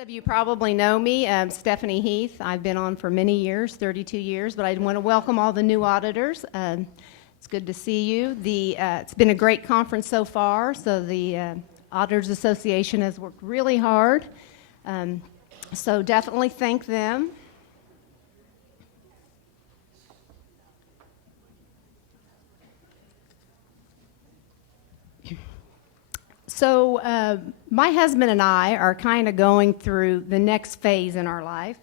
Most of you probably know me, Stephanie Heath. I've been on for many years, 32 years, but I want to welcome all the new auditors. It's good to see you. It's been a great conference so far, so the Auditors Association has worked really hard, so definitely thank them. So my husband and I are kind of going through the next phase in our life.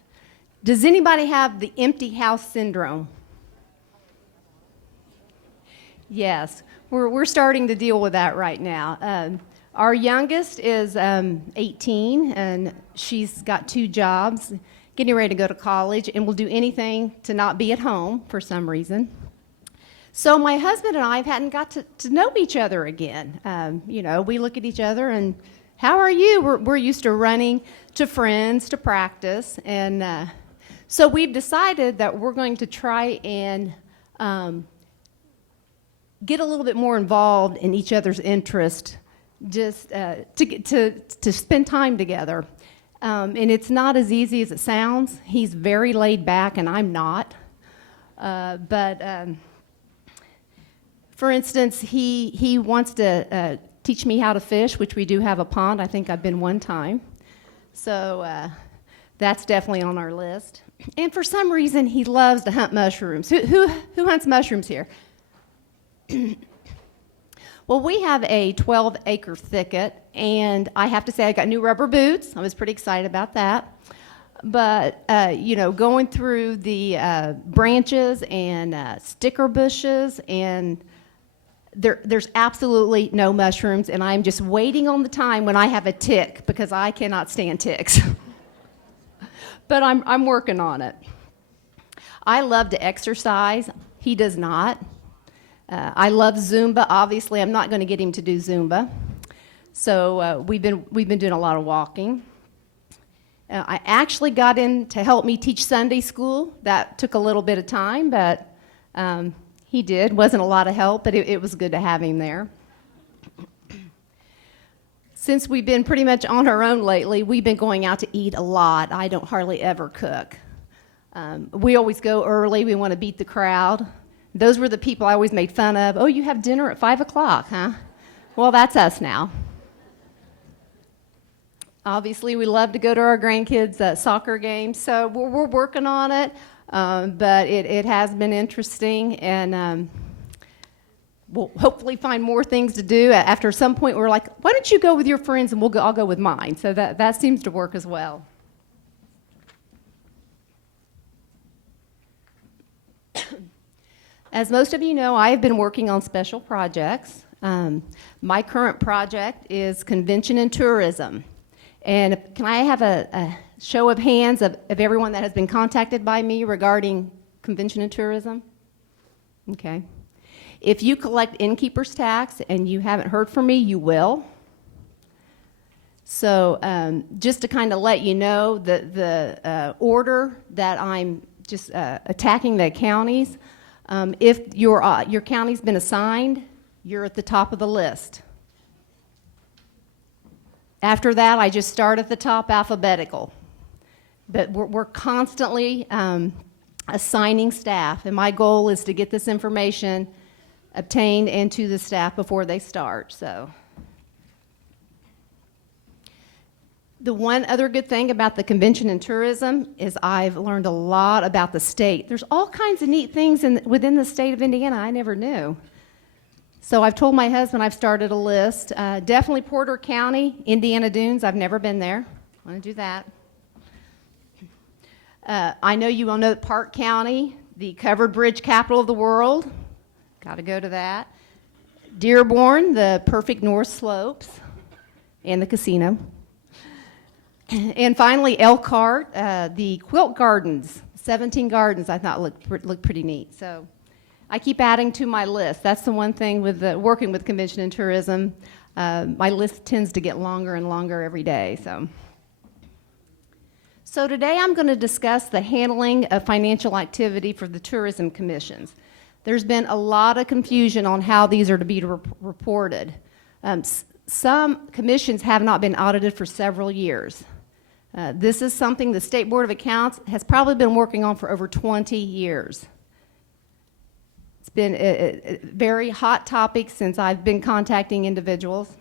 Does anybody have the empty house syndrome? Yes, we're starting to deal with that right now. Our youngest is 18, and she's got 2 jobs, getting ready to go to college, and will do anything to not be at home for some reason. So my husband and I hadn't got to know each other again. We look at each other and, how are you? We're used to running to friends to practice. And so we've decided that we're going to try and get a little bit more involved in each other's interest, just to spend time together. And it's not as easy as it sounds. He's very laid back, and I'm not. For instance, he wants to teach me how to fish, which we do have a pond. I think I've been one time. So that's definitely on our list. And for some reason, he loves to hunt mushrooms. Who hunts mushrooms here? Well, we have a 12-acre thicket, and I have to say I got new rubber boots. I was pretty excited about that. But, going through the branches and sticker bushes, and there's absolutely no mushrooms, and I'm just waiting on the time when I have a tick, because I cannot stand ticks. But I'm working on it. I love to exercise. He does not. I love Zumba. Obviously, I'm not going to get him to do Zumba. So we've been doing a lot of walking. I actually got him to help me teach Sunday school. That took a little bit of time, but he did. Wasn't a lot of help, but it was good to have him there. Since we've been pretty much on our own lately, we've been going out to eat a lot. I don't hardly ever cook. We always go early. We want to beat the crowd. Those were the people I always made fun of. Oh, you have dinner at 5 o'clock, huh? Well, that's us now. Obviously, we love to go to our grandkids' soccer games, so we're working on it. But it has been interesting, and we'll hopefully find more things to do. After some point, we're like, why don't you go with your friends, and I'll go with mine. So that seems to work as well. As most of you know, I have been working on special projects. My current project is convention and tourism. And can I have a show of hands of everyone that has been contacted by me regarding convention and tourism? Okay. If you collect innkeeper's tax and you haven't heard from me, you will. So just to kind of let you know, the order that I'm just attacking the counties, if your county's been assigned, you're at the top of the list. After that, I just start at the top alphabetical. But we're constantly assigning staff, and my goal is to get this information obtained into the staff before they start. So, the one other good thing about the convention and tourism is I've learned a lot about the state. There's all kinds of neat things within the state of Indiana I never knew. So I've told my husband I've started a list. Definitely Porter County, Indiana Dunes. I've never been there. I want to do that. I know you all know Park County, the covered bridge capital of the world. Got to go to that. Dearborn, the perfect North Slopes, and the casino. And finally, Elkhart, the quilt gardens, 17 gardens I thought looked pretty neat. So I keep adding to my list. That's the one thing with working with convention and tourism. My list tends to get longer and longer every day. So today I'm going to discuss the handling of financial activity for the tourism commissions. There's been a lot of confusion on how these are to be reported. Some commissions have not been audited for several years. This is something the State Board of Accounts has probably been working on for over 20 years. It's been a very hot topic since I've been contacting individuals.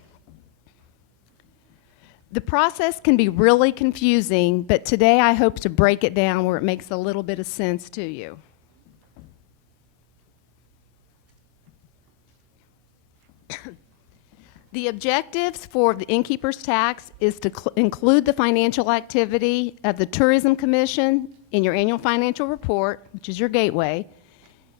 The process can be really confusing, but today I hope to break it down where it makes a little bit of sense to you. The objectives for the innkeeper's tax is to include the financial activity of the Tourism Commission in your annual financial report, which is your gateway,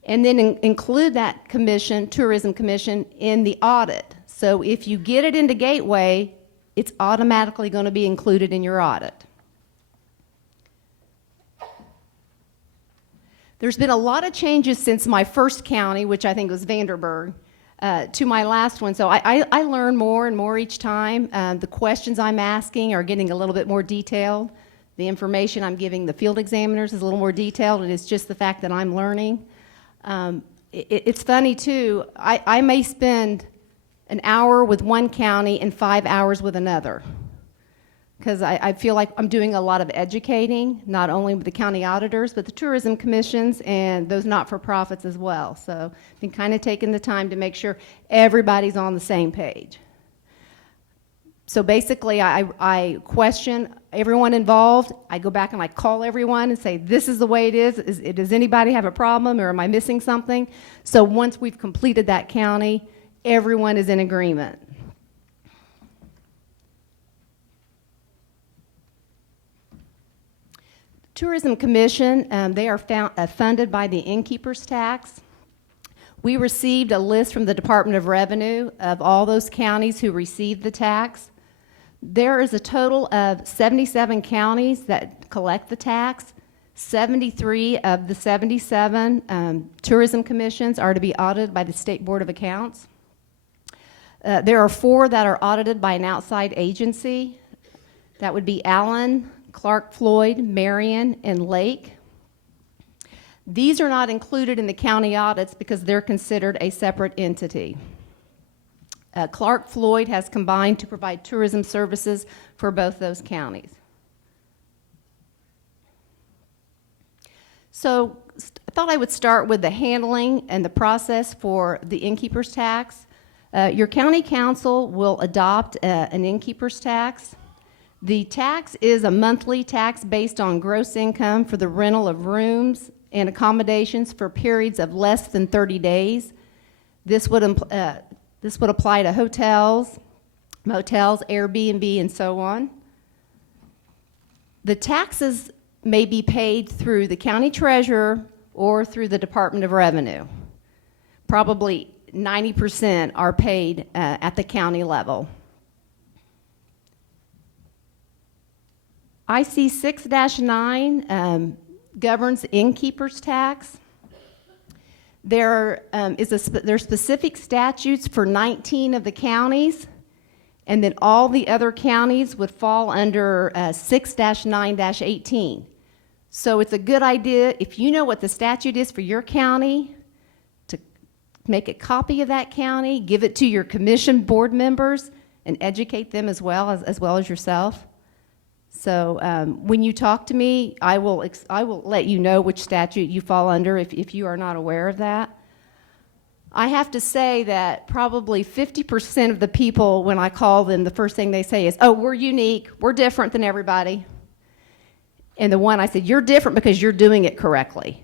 and then include that commission, Tourism Commission, in the audit. So if you get it into gateway, it's automatically going to be included in your audit. There's been a lot of changes since my first county, which I think was Vanderburgh, to my last one. So I learn more and more each time. The questions I'm asking are getting a little bit more detailed. The information I'm giving the field examiners is a little more detailed, and it's just the fact that I'm learning. It's funny, too. I may spend an hour with one county and 5 hours with another, because I feel like I'm doing a lot of educating, not only with the county auditors, but the tourism commissions and those not-for-profits as well. So I've been kind of taking the time to make sure everybody's on the same page. So basically, I question everyone involved. I go back and I call everyone and say, this is the way it is. Does anybody have a problem, or am I missing something? So once we've completed that county, everyone is in agreement. Tourism Commission, they are funded by the innkeeper's tax. We received a list from the Department of Revenue of all those counties who received the tax. There is a total of 77 counties that collect the tax. 73 of the 77 tourism commissions are to be audited by the State Board of Accounts. There are 4 that are audited by an outside agency. That would be Allen, Clark Floyd, Marion, and Lake. These are not included in the county audits because they're considered a separate entity. Clark Floyd has combined to provide tourism services for both those counties. So I thought I would start with the handling and the process for the innkeeper's tax. Your county council will adopt an innkeeper's tax. The tax is a monthly tax based on gross income for the rental of rooms and accommodations for periods of less than 30 days. This would apply to hotels, motels, Airbnb, and so on. The taxes may be paid through the county treasurer or through the Department of Revenue. Probably 90% are paid at the county level. IC 6-9 governs innkeeper's tax. There are specific statutes for 19 of the counties, and then all the other counties would fall under 6-9-18. So it's a good idea, if you know what the statute is for your county, to make a copy of that county, give it to your commission board members, and educate them as well as yourself. So when you talk to me, I will let you know which statute you fall under if you are not aware of that. I have to say that probably 50% of the people, when I call them, the first thing they say is, oh, we're unique, we're different than everybody. And the one I said, you're different because you're doing it correctly.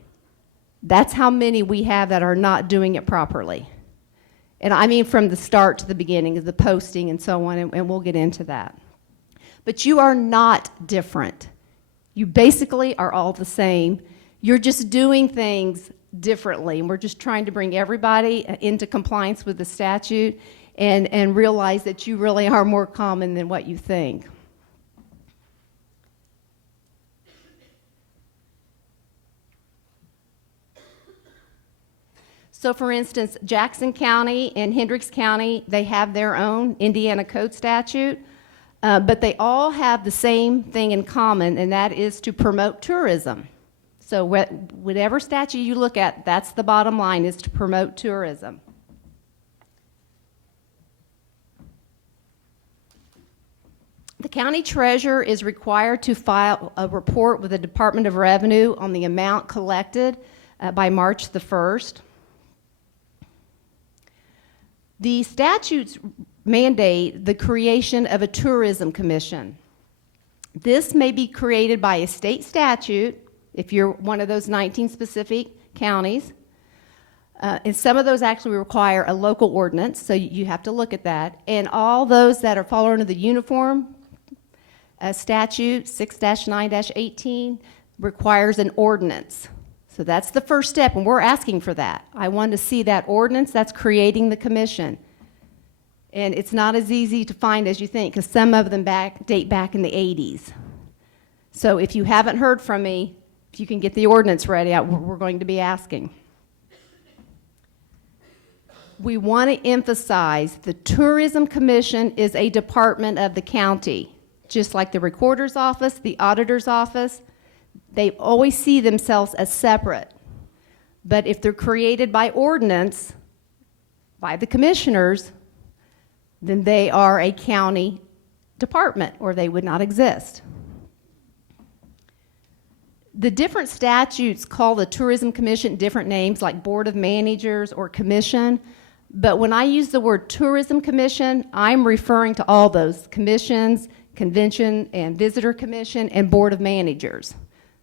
That's how many we have that are not doing it properly. And I mean from the start to the beginning of the posting and so on, and we'll get into that. But you are not different. You basically are all the same. You're just doing things differently, and we're just trying to bring everybody into compliance with the statute and realize that you really are more common than what you think. So for instance, Jackson County and Hendricks County, they have their own Indiana Code statute. But they all have the same thing in common, and that is to promote tourism. So whatever statute you look at, that's the bottom line, is to promote tourism. The county treasurer is required to file a report with the Department of Revenue on the amount collected by March the 1st. The statutes mandate the creation of a tourism commission. This may be created by a state statute if you're one of those 19 specific counties. And some of those actually require a local ordinance, so you have to look at that. And all those that are fall under the uniform statute 6-9-18 requires an ordinance. So that's the first step, and we're asking for that. I want to see that ordinance that's creating the commission. And it's not as easy to find as you think, because some of them date back in the 80s. So if you haven't heard from me, if you can get the ordinance ready, we're going to be asking. We want to emphasize the Tourism Commission is a department of the county, just like the recorder's office, the auditor's office. They always see themselves as separate. But if they're created by ordinance, by the commissioners, then they are a county department, or they would not exist. The different statutes call the Tourism Commission different names, like Board of Managers or Commission. But when I use the word Tourism Commission, I'm referring to all those commissions, Convention and Visitor Commission, and Board of Managers.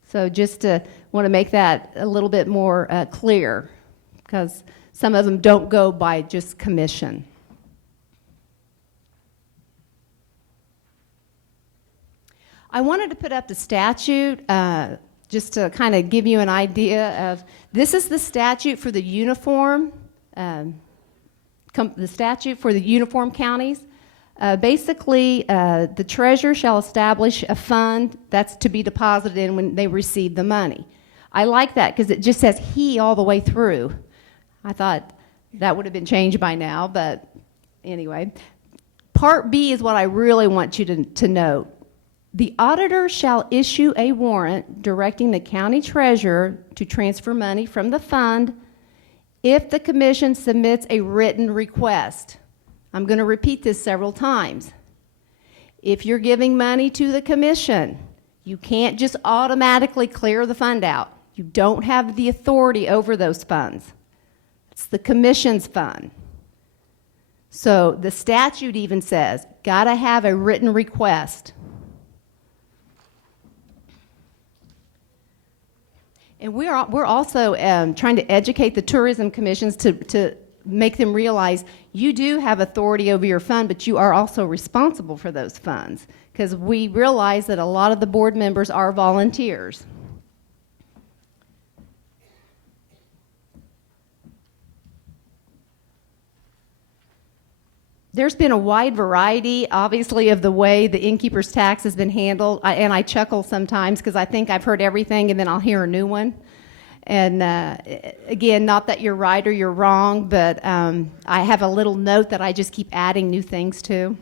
So just to want to make that a little bit more clear, because some of them don't go by just commission. I wanted to put up the statute just to kind of give you an idea of, this is the statute for the uniform, the statute for the uniform counties. Basically, the treasurer shall establish a fund that's to be deposited in when they receive the money. I like that because it just says he all the way through. I thought that would have been changed by now, but anyway. Part B is what I really want you to note. The auditor shall issue a warrant directing the county treasurer to transfer money from the fund if the commission submits a written request. I'm going to repeat this several times. If you're giving money to the commission, you can't just automatically clear the fund out. You don't have the authority over those funds. It's the commission's fund. So the statute even says, gotta have a written request. And we're also trying to educate the tourism commissions to make them realize you do have authority over your fund, but you are also responsible for those funds, because we realize that a lot of the board members are volunteers. There's been a wide variety, obviously, of the way the innkeeper's tax has been handled, and I chuckle sometimes because I think I've heard everything and then I'll hear a new one. And again, not that you're right or you're wrong, but I have a little note that I just keep adding new things to.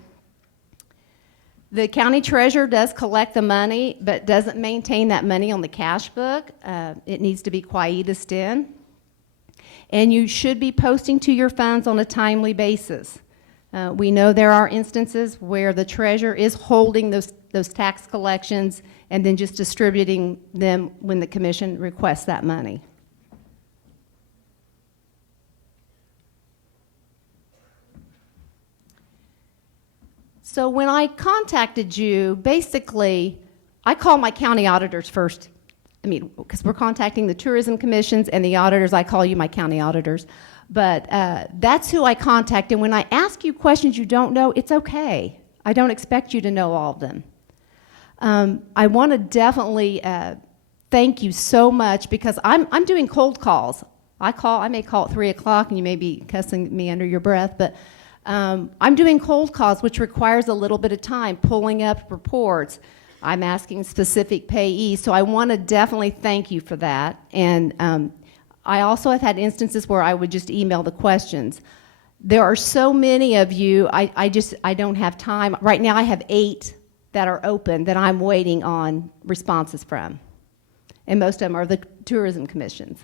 The county treasurer does collect the money, but doesn't maintain that money on the cash book. It needs to be quietused in. And you should be posting to your funds on a timely basis. We know there are instances where the treasurer is holding those tax collections and then just distributing them when the commission requests that money. So when I contacted you, basically, I call my county auditors first. I mean, because we're contacting the tourism commissions and the auditors, I call you my county auditors. But that's who I contact, and when I ask you questions you don't know, it's okay. I don't expect you to know all of them. I want to definitely thank you so much, because I'm doing cold calls. I may call at 3 o'clock, and you may be cussing me under your breath, but I'm doing cold calls, which requires a little bit of time, pulling up reports. I'm asking specific payees, so I want to definitely thank you for that. And I also have had instances where I would just email the questions. There are so many of you, I don't have time. Right now I have 8 that are open that I'm waiting on responses from. And most of them are the tourism commissions.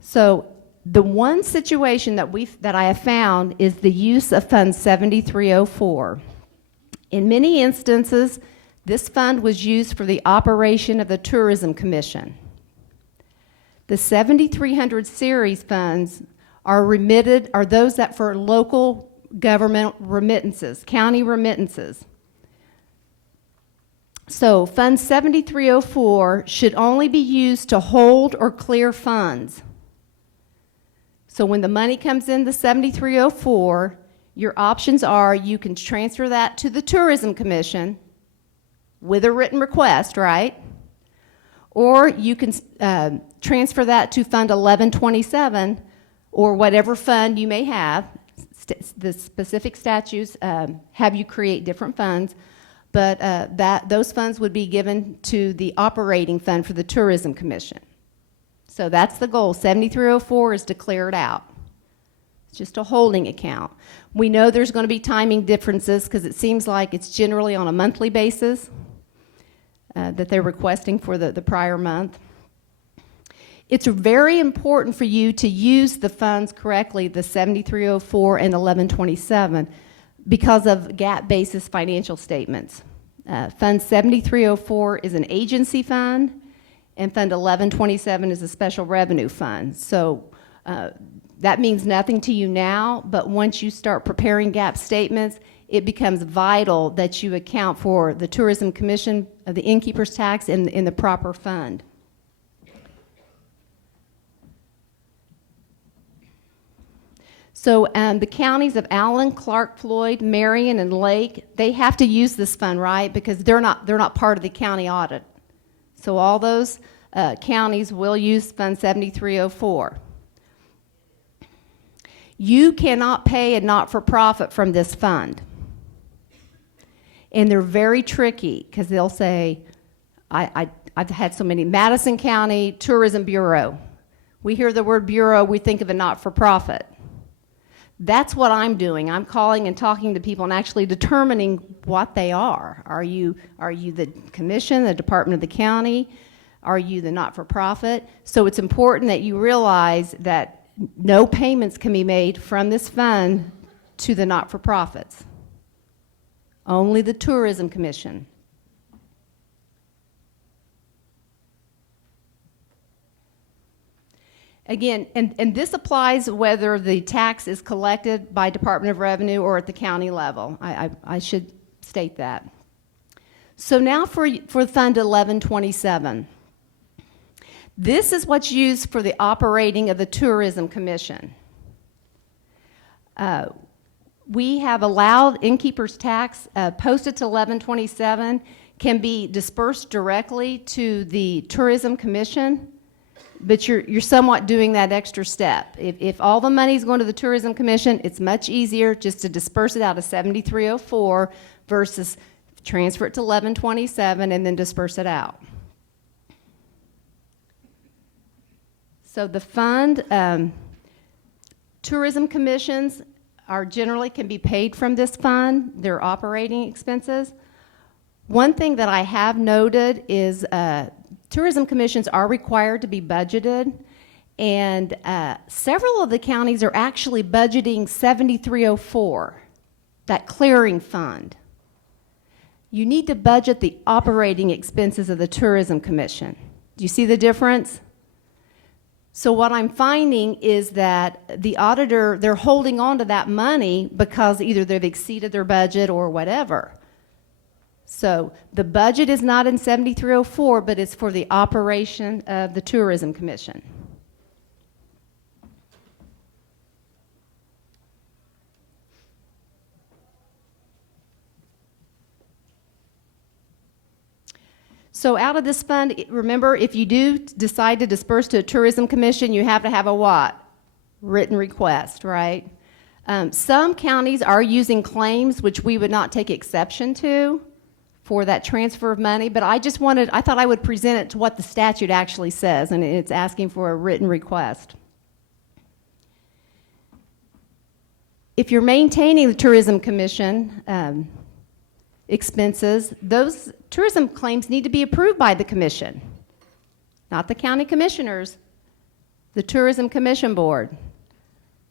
So the one situation that I have found is the use of Fund 7304. In many instances, this fund was used for the operation of the Tourism Commission. The 7,300 series funds are those that for local government remittances, county remittances. So Fund 7304 should only be used to hold or clear funds. So when the money comes in the 7304, your options are you can transfer that to the Tourism Commission with a written request, right? Or you can transfer that to Fund 1127 or whatever fund you may have. The specific statutes have you create different funds, but those funds would be given to the operating fund for the Tourism Commission. So that's the goal. 7304 is declared out. It's just a holding account. We know there's going to be timing differences because it seems like it's generally on a monthly basis that they're requesting for the prior month. It's very important for you to use the funds correctly, the 7304 and 1127, because of GAAP basis financial statements. Fund 7304 is an agency fund, and Fund 1127 is a special revenue fund. So that means nothing to you now, but once you start preparing GAAP statements, it becomes vital that you account for the Tourism Commission, the innkeeper's tax, in the proper fund. So the counties of Allen, Clark, Floyd, Marion, and Lake, they have to use this fund, right? Because they're not part of the county audit. So all those counties will use Fund 7304. You cannot pay a not-for-profit from this fund. And they're very tricky because they'll say, I've had so many, Madison County Tourism Bureau. We hear the word bureau, we think of a not-for-profit. That's what I'm doing. I'm calling and talking to people and actually determining what they are. Are you the commission, the department of the county? Are you the not-for-profit? So it's important that you realize that no payments can be made from this fund to the not-for-profits. Only the Tourism Commission. Again, and this applies whether the tax is collected by Department of Revenue or at the county level. I should state that. So now for Fund 1127. This is what's used for the operating of the Tourism Commission. We have allowed innkeeper's tax posted to 1127 can be dispersed directly to the Tourism Commission, but you're somewhat doing that extra step. If all the money is going to the Tourism Commission, it's much easier just to disperse it out of 7304 versus transfer it to 1127 and then disperse it out. So the fund, tourism commissions are generally can be paid from this fund, their operating expenses. One thing that I have noted is tourism commissions are required to be budgeted, and several of the counties are actually budgeting 7304, that clearing fund. You need to budget the operating expenses of the Tourism Commission. Do you see the difference? So what I'm finding is that the auditor, they're holding on to that money because either they've exceeded their budget or whatever. So the budget is not in 7304, but it's for the operation of the Tourism Commission. So out of this fund, remember, if you do decide to disperse to a Tourism Commission, you have to have a what? Written request, right? Some counties are using claims, which we would not take exception to for that transfer of money, but I thought I would present it to what the statute actually says, and it's asking for a written request. If you're maintaining the Tourism Commission expenses, those tourism claims need to be approved by the commission, not the county commissioners, the Tourism Commission Board.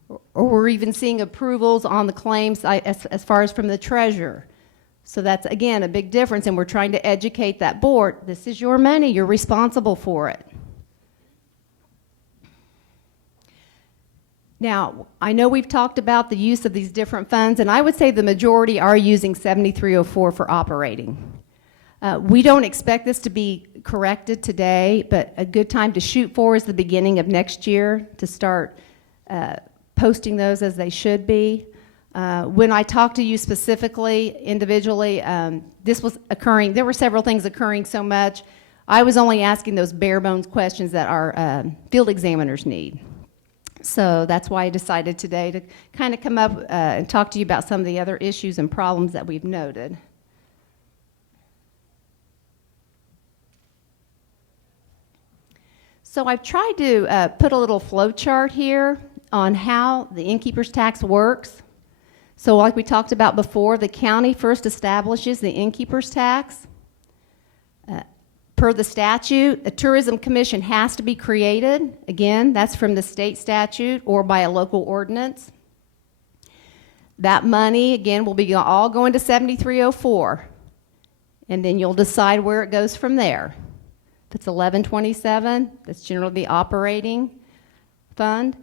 Or we're even seeing approvals on the claims as far as from the treasurer. So that's, again, a big difference, and we're trying to educate that board. This is your money. You're responsible for it. Now, I know we've talked about the use of these different funds, and I would say the majority are using 7304 for operating. We don't expect this to be corrected today, but a good time to shoot for is the beginning of next year to start posting those as they should be. When I talked to you specifically, individually, this was occurring. There were several things occurring so much. I was only asking those bare bones questions that our field examiners need. So that's why I decided today to kind of come up and talk to you about some of the other issues and problems that we've noted. So I've tried to put a little flow chart here on how the innkeeper's tax works. So like we talked about before, the county first establishes the innkeeper's tax. Per the statute, a tourism commission has to be created. Again, that's from the state statute or by a local ordinance. That money, again, will be all going to 7304. And then you'll decide where it goes from there. If it's 1127, that's generally the operating fund.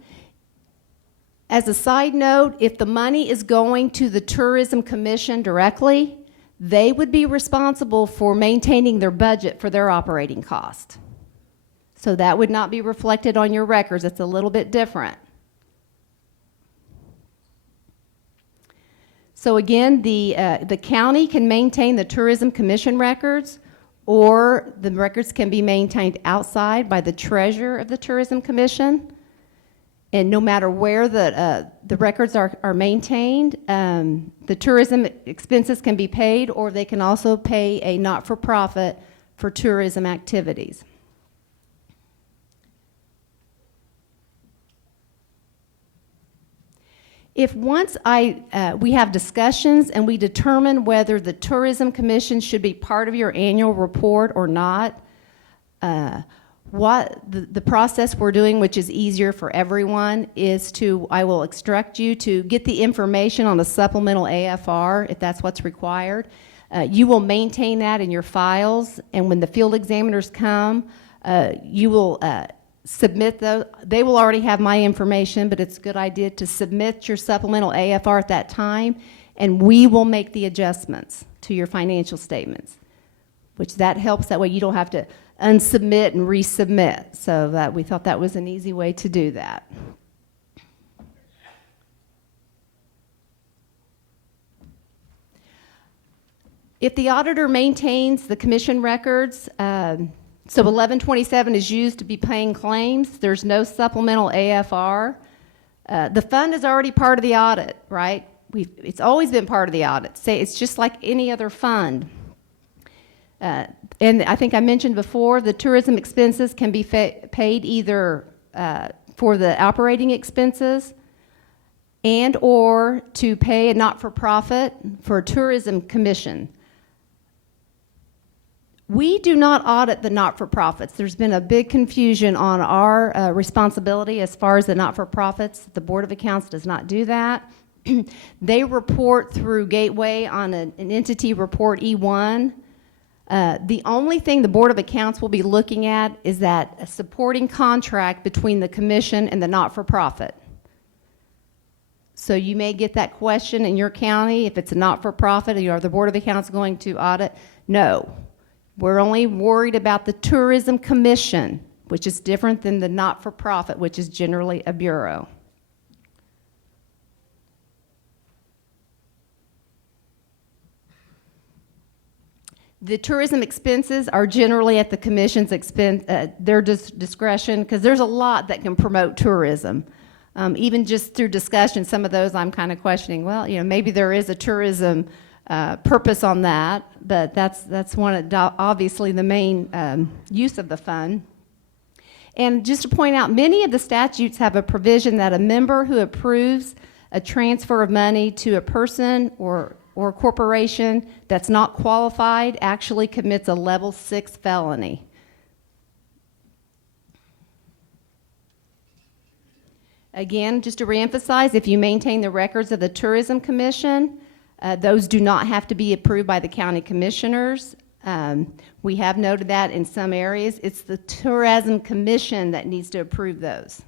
As a side note, if the money is going to the tourism commission directly, they would be responsible for maintaining their budget for their operating cost. So that would not be reflected on your records. It's a little bit different. So again, the county can maintain the tourism commission records, or the records can be maintained outside by the treasurer of the tourism commission. And no matter where the records are maintained, the tourism expenses can be paid, or they can also pay a not-for-profit for tourism activities. If once we have discussions and we determine whether the Tourism Commission should be part of your annual report or not, what the process we're doing, which is easier for everyone, is I will instruct you to get the information on the supplemental AFR if that's what's required. You will maintain that in your files, and when the field examiners come, you will submit those. They will already have my information, but it's a good idea to submit your supplemental AFR at that time, and we will make the adjustments to your financial statements, which that helps. That way you don't have to unsubmit and resubmit. So that we thought that was an easy way to do that. If the auditor maintains the commission records, so 1127 is used to be paying claims, there's no supplemental AFR. The fund is already part of the audit, right? It's always been part of the audit. Say it's just like any other fund. And I think I mentioned before, the tourism expenses can be paid either for the operating expenses and or to pay a not-for-profit for a tourism commission. We do not audit the not-for-profits. There's been a big confusion on our responsibility as far as the not-for-profits. The Board of Accounts does not do that. They report through Gateway on an entity report E1. The only thing the Board of Accounts will be looking at is that a supporting contract between the commission and the not-for-profit. So you may get that question in your county, if it's a not-for-profit, are the Board of Accounts going to audit? No. We're only worried about the Tourism Commission, which is different than the not-for-profit, which is generally a bureau. The tourism expenses are generally at the commission's expense, their discretion, because there's a lot that can promote tourism. Even just through discussion, some of those I'm kind of questioning, well, maybe there is a tourism purpose on that, but that's one of obviously the main use of the fund. And just to point out, many of the statutes have a provision that a member who approves a transfer of money to a person or a corporation that's not qualified actually commits a level 6 felony. Again, just to reemphasize, if you maintain the records of the Tourism Commission, Those do not have to be approved by the county commissioners. We have noted that in some areas. It's the Tourism Commission that needs to approve those.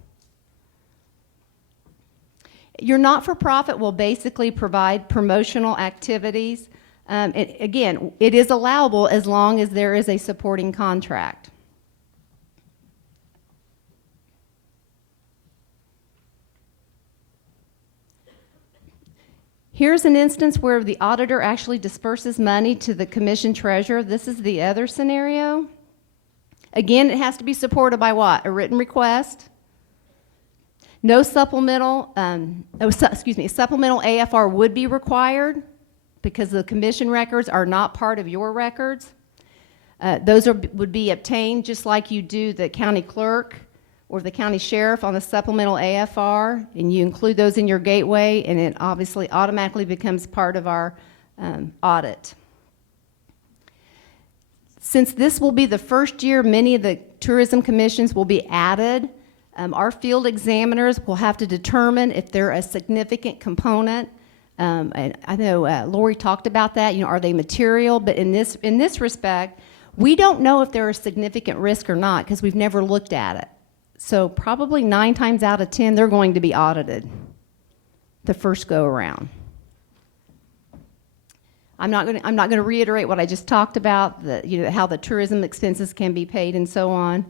Your not-for-profit will basically provide promotional activities. Again, it is allowable as long as there is a supporting contract. Here's an instance where the auditor actually disperses money to the commission treasurer. This is the other scenario. Again, it has to be supported by what? A written request. No supplemental, supplemental AFR would be required because the commission records are not part of your records. Those would be obtained just like you do the county clerk or the county sheriff on the supplemental AFR, and you include those in your gateway, and it obviously automatically becomes part of our audit. Since this will be the first year many of the tourism commissions will be added, our field examiners will have to determine if they're a significant component. And I know Lori talked about that. You know, are they material? But in this respect, we don't know if they're a significant risk or not because we've never looked at it. So probably 9 times out of 10, they're going to be audited the first go around. I'm not going to reiterate what I just talked about, how the tourism expenses can be paid and so on.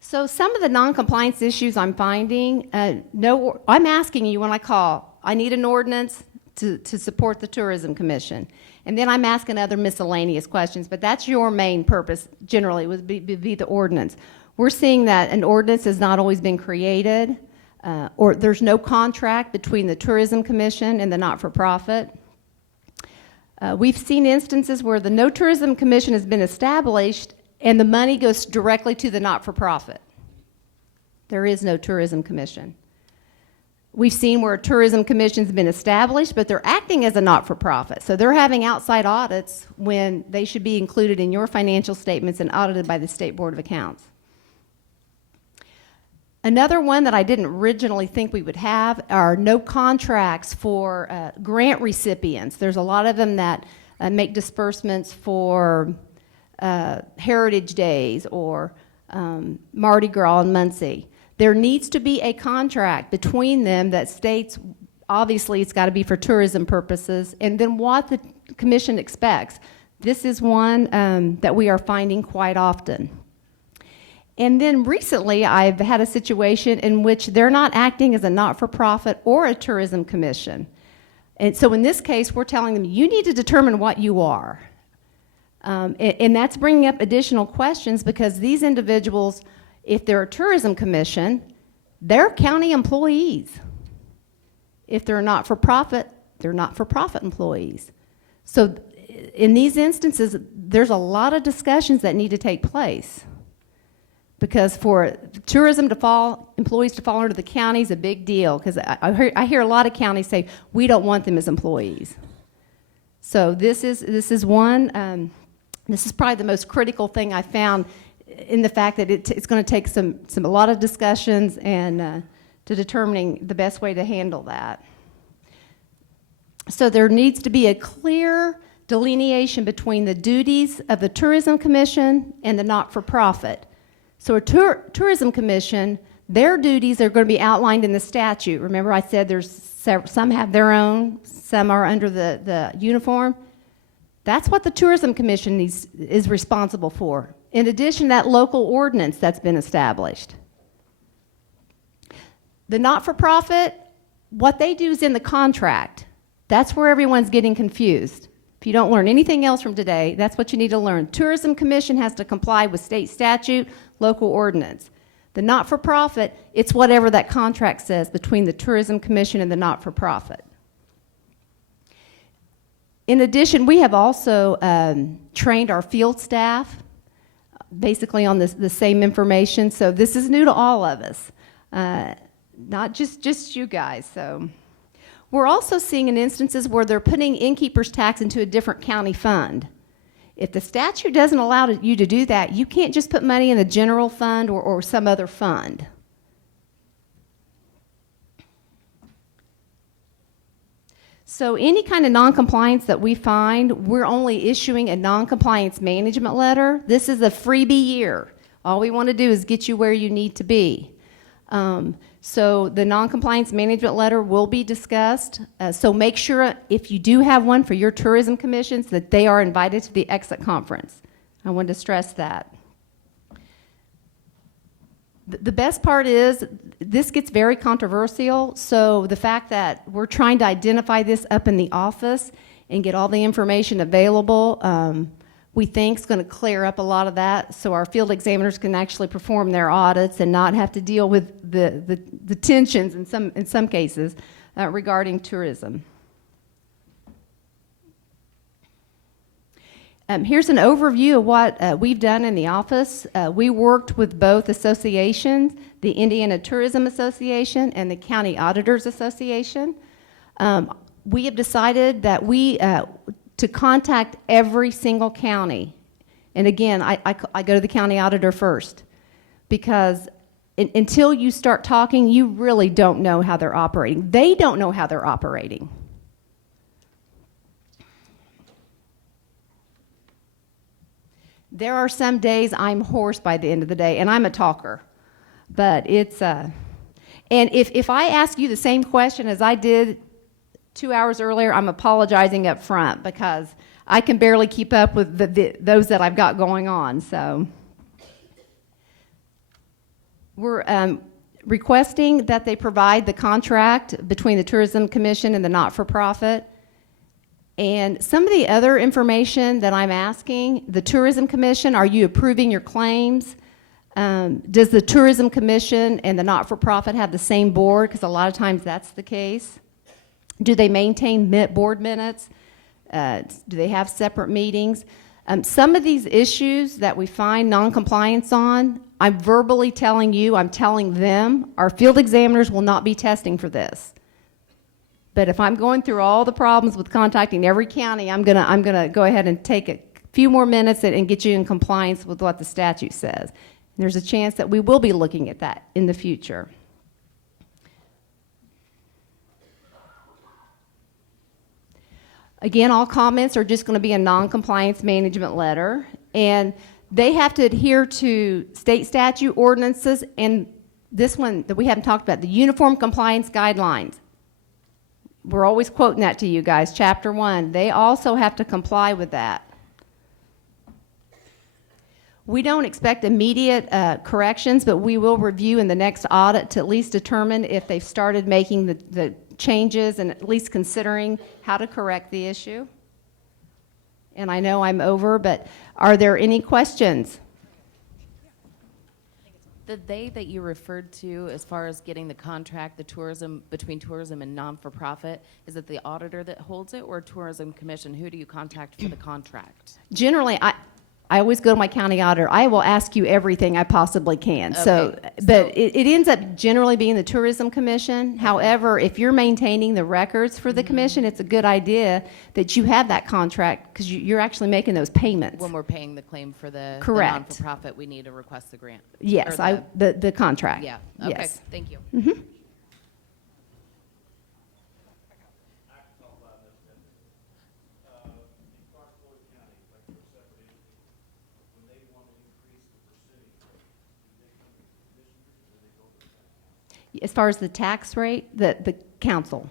So some of the non-compliance issues I'm finding, I'm asking you when I call, I need an ordinance to support the Tourism Commission. And then I'm asking other miscellaneous questions, but that's your main purpose generally, would be the ordinance. We're seeing that an ordinance has not always been created, or there's no contract between the Tourism Commission and the not-for-profit. We've seen instances where the No Tourism Commission has been established and the money goes directly to the not-for-profit. There is no tourism commission. We've seen where a tourism commission's been established, but they're acting as a not-for-profit. So they're having outside audits when they should be included in your financial statements and audited by the State Board of Accounts. Another one that I didn't originally think we would have are no contracts for grant recipients. There's a lot of them that make disbursements for Heritage Days or Mardi Gras in Muncie. There needs to be a contract between them that states, obviously it's got to be for tourism purposes, and then what the commission expects. This is one that we are finding quite often. And then recently I've had a situation in which they're not acting as a not-for-profit or a tourism commission. And so in this case, we're telling them, you need to determine what you are. And that's bringing up additional questions because these individuals, if they're a tourism commission, they're county employees. If they're not-for-profit, they're not-for-profit employees. So in these instances, there's a lot of discussions that need to take place because for tourism employees to fall under the county is a big deal because I hear a lot of counties say, we don't want them as employees. So this is one. This is probably the most critical thing I found in the fact that it's going to take a lot of discussions and to determining the best way to handle that. So there needs to be a clear delineation between the duties of the Tourism Commission and the not-for-profit. So a Tourism Commission, their duties are going to be outlined in the statute. Remember I said some have their own, some are under the uniform. That's what the Tourism Commission is responsible for. In addition, that local ordinance that's been established. The not-for-profit, what they do is in the contract. That's where everyone's getting confused. If you don't learn anything else from today, that's what you need to learn. Tourism Commission has to comply with state statute, local ordinance. The not-for-profit, it's whatever that contract says between the Tourism Commission and the not-for-profit. In addition, we have also trained our field staff basically on the same information. So this is new to all of us, not just you guys. So We're also seeing in instances where they're putting innkeeper's tax into a different county fund. If the statute doesn't allow you to do that, you can't just put money in the general fund or some other fund. So any kind of noncompliance that we find, we're only issuing a noncompliance management letter. This is a freebie year. All we want to do is get you where you need to be. So the noncompliance management letter will be discussed. So make sure if you do have one for your tourism commissions that they are invited to the exit conference. I want to stress that. The best part is this gets very controversial, so the fact that we're trying to identify this up in the office and get all the information available, we think is going to clear up a lot of that so our field examiners can actually perform their audits and not have to deal with the tensions in some cases regarding tourism. Here's an overview of what we've done in the office. We worked with both associations, the Indiana Tourism Association and the County Auditors Association. We have decided that to contact every single county. And again, I go to the county auditor first because until you start talking, you really don't know how they're operating. They don't know how they're operating. There are some days I'm hoarse by the end of the day, and I'm a talker. But it's, and if I ask you the same question as I did 2 hours earlier, I'm apologizing up front because I can barely keep up with those that I've got going on. So we're requesting that they provide the contract between the Tourism Commission and the not-for-profit. And some of the other information that I'm asking, the Tourism Commission, are you approving your claims? Does the Tourism Commission and the not-for-profit have the same board? Because a lot of times that's the case. Do they maintain board minutes? Do they have separate meetings? Some of these issues that we find non-compliance on, I'm verbally telling you, I'm telling them, our field examiners will not be testing for this. But if I'm going through all the problems with contacting every county, I'm gonna go ahead and take a few more minutes and get you in compliance with what the statute says. There's a chance that we will be looking at that in the future. Again, all comments are just going to be a non-compliance management letter, and they have to adhere to state statute ordinances and this one that we haven't talked about, the Uniform Compliance Guidelines. We're always quoting that to you guys, Chapter 1. They also have to comply with that. We don't expect immediate corrections, but we will review in the next audit to at least determine if they've started making the changes and at least considering how to correct the issue. And I know I'm over, but are there any questions? The they that you referred to as far as getting the contract, the tourism, between tourism and non-for-profit, is it the auditor that holds it or Tourism Commission? Who do you contact for the contract? Generally, I always go to my county auditor. I will ask you everything I possibly can. Okay. But it ends up generally being the Tourism Commission. However, if you're maintaining the records for the commission, it's a good idea that you have that contract because you're actually making those payments. When we're paying the claim for the Correct. non-for-profit, we need to request the grant. Yes, Or the contract. Yeah, okay, Yes. thank you. As far as the tax rate, the council.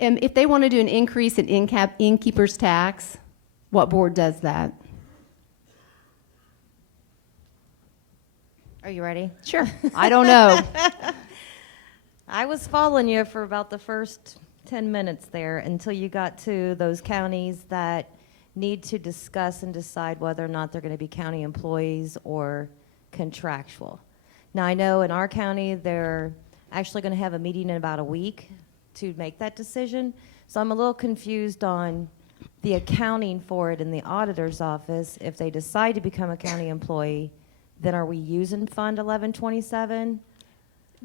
And if they want to do an increase in innkeeper's tax, what board does that? Are you ready? Sure. I don't know. I was following you for about the first 10 minutes there until you got to those counties that need to discuss and decide whether or not they're going to be county employees or contractual. Now, I know in our county, they're actually going to have a meeting in about a week to make that decision. So I'm a little confused on the accounting for it in the auditor's office. If they decide to become a county employee, then are we using Fund 1127?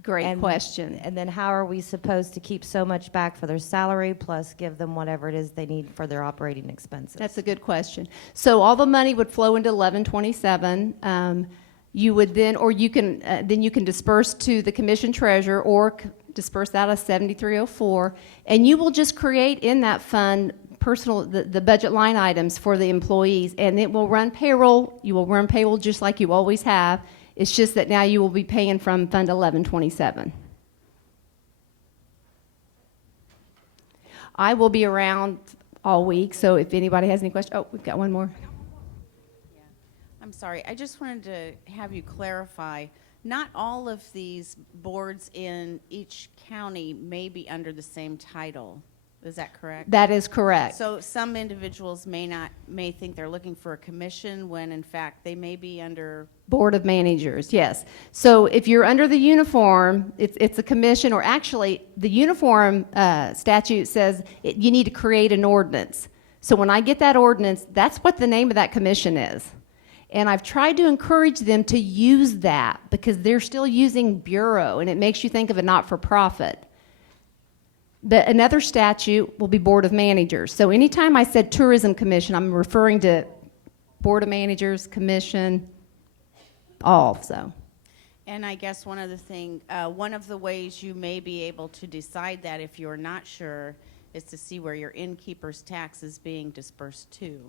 Great And- question. And then how are we supposed to keep so much back for their salary plus give them whatever it is they need for their operating expenses? That's a good question. So all the money would flow into 1127. You would then, or you can disperse to the commission treasurer or disperse out of 7304, and you will just create in that fund the budget line items for the employees, and it will run payroll. You will run payroll just like you always have. It's just that now you will be paying from Fund 1127. I will be around all week, so if anybody has any questions. Oh, we've got one more. I'm sorry, I just wanted to have you clarify, not all of these boards in each county may be under the same title. Is that correct? That is correct. So some individuals may think they're looking for a commission when in fact they may be under, Board of Managers, yes. So if you're under the uniform, it's a commission, or actually, the uniform statute says you need to create an ordinance. So when I get that ordinance, that's what the name of that commission is. And I've tried to encourage them to use that because they're still using bureau, and it makes you think of a not-for-profit. Another statute will be Board of Managers. So anytime I said Tourism Commission, I'm referring to Board of Managers, Commission, all, so. and I guess one of the ways you may be able to decide that if you're not sure is to see where your innkeeper's tax is being dispersed to.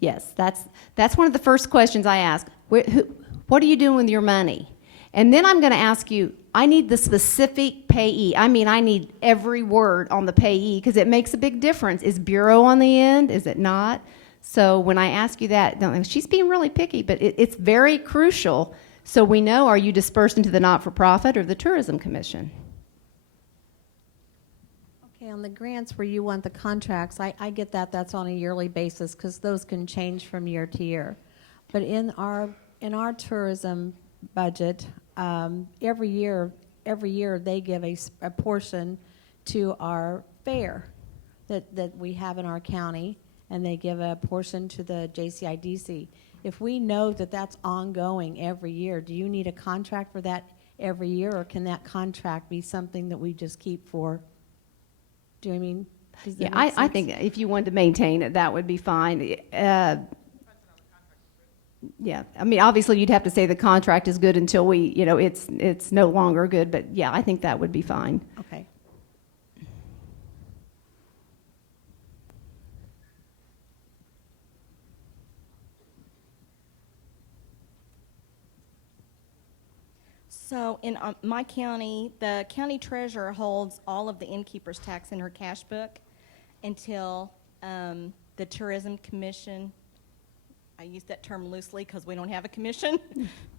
Yes, that's one of the first questions I ask. What are you doing with your money? And then I'm going to ask you, I need the specific payee. I mean, I need every word on the payee because it makes a big difference. Is bureau on the end? Is it not? So when I ask you that, she's being really picky, but it's very crucial. So we know, are you dispersed into the not-for-profit or the Tourism Commission? Okay, on the grants where you want the contracts, I get that that's on a yearly basis because those can change from year to year. But in our tourism budget, every year they give a portion to our fair that we have in our county, and they give a portion to the JCIDC. If we know that that's ongoing every year, do you need a contract for that every year, or can that contract be something that we just keep for? Do you know what I mean? Does that Yeah, make I sense? think if you wanted to maintain it, that would be fine. Yeah, I mean, obviously, you'd have to say the contract is good until it's no longer good, but yeah, I think that would be fine. Okay. So in my county, the county treasurer holds all of the innkeeper's tax in her cash book until the tourism commission, I use that term loosely because we don't have a commission,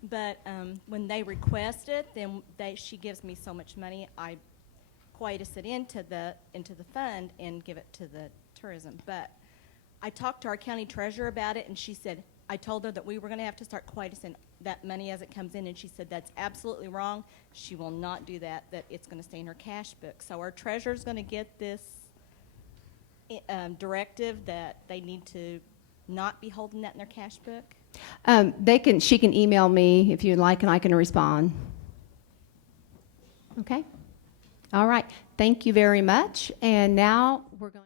but when they request it, then she gives me so much money, I quietus it into the fund and give it to the tourism. But I talked to our county treasurer about it, and she said, I told her that we were going to have to start quietusing that money as it comes in, and she said that's absolutely wrong. She will not do that, that it's going to stay in her cash book. So our treasurer's going to get this directive that they need to not be holding that in their cash book. She can email me if you'd like, and I can respond. Okay? All right. Thank you very much. And now we're going